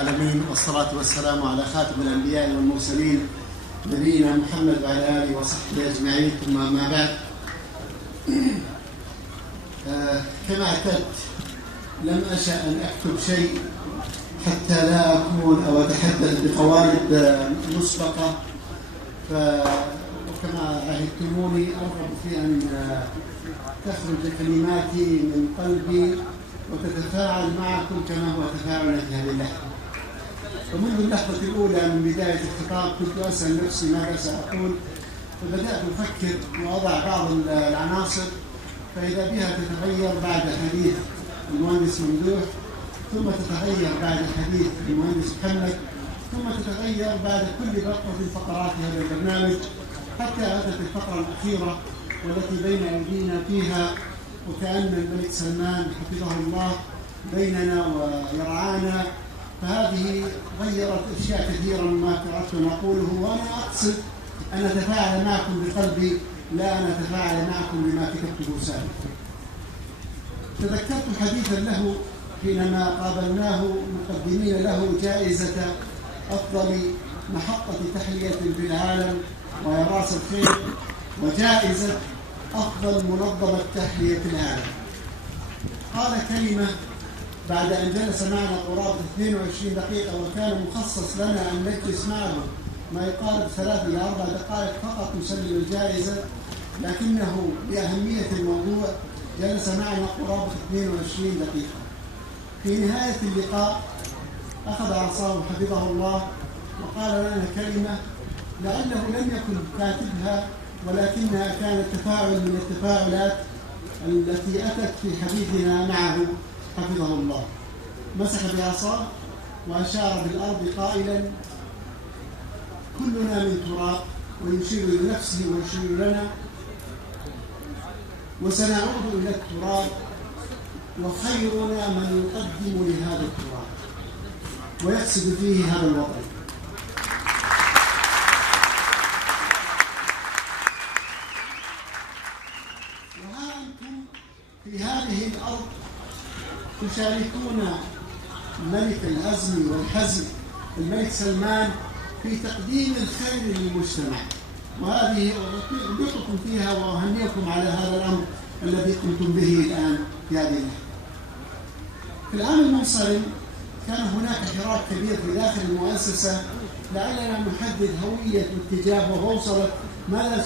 العالمين، والصلاة والسلام على خاتم الأنبياء والمرسلين نبينا محمد وعلى آله وصحبه أجمعين. ثم ما بعد، كما اعتدت لم أشأ أن أكتب شيء حتى لا أكون أو أتحدث بقوالب مسبقة، وكما عهدتموني أرغب في أن تخرج كلماتي من قلبي وتتفاعل معكم كما هو تفاعل في هذه اللحظة. ومنذ اللحظة الأولى من بداية الخطاب كنت أسأل نفسي ماذا سأقول، فبدأت أفكر وأضع بعض العناصر فإذا بها تتغير بعد حديث المهندس ممدوح، ثم تتغير بعد حديث المهندس محمد، ثم تتغير بعد كل فقرة من فقرات هذا البرنامج، حتى أتت الفقرة الأخيرة والتي بين أيدينا فيها وكأن الملك سلمان حفظه الله بيننا ويرعانا. فهذه غيرت أشياء كثيرا مما أردت أن أقوله، وأنا أقصد أن أتفاعل معكم بقلبي لا أن أتفاعل معكم بما كتبته سابقا. تذكرت حديثا له حينما قابلناه مقدمين له جائزة أفضل محطة تحلية في العالم وهي رأس الخير، وجائزة أفضل منظمة تحلية في العالم. قال كلمة بعد أن جلس معنا قرابة 22 دقيقة، وكان مخصص لنا أن نجلس معه ما يقارب 3 إلى 4 دقائق فقط نسلم الجائزة، لكنه لأهمية الموضوع جلس معنا قرابة 22 دقيقة. في نهاية اللقاء أخذ عصاه حفظه الله وقال لنا كلمة لعله لم يكن كاتبها، ولكنها كانت تفاعل من التفاعلات التي أتت في حديثنا معه حفظه الله. مسح بعصاه وأشار بالأرض قائلا: كلنا من تراب، ويشير لنفسه ويشير لنا، وسنعود إلى التراب، وخيرنا من يقدم لهذا التراب، ويقصد فيه هذا الوطن. وها أنتم في هذه الأرض تشاركون ملك العزم والحزم الملك سلمان في تقديم الخير للمجتمع، وهذه أطلقكم فيها وأهنئكم على هذا الأمر الذي قمتم به الآن في هذه اللحظة. في العام المنصرم كان هناك حراك كبير في داخل المؤسسة لعلنا نحدد هوية واتجاه وبوصلة ماذا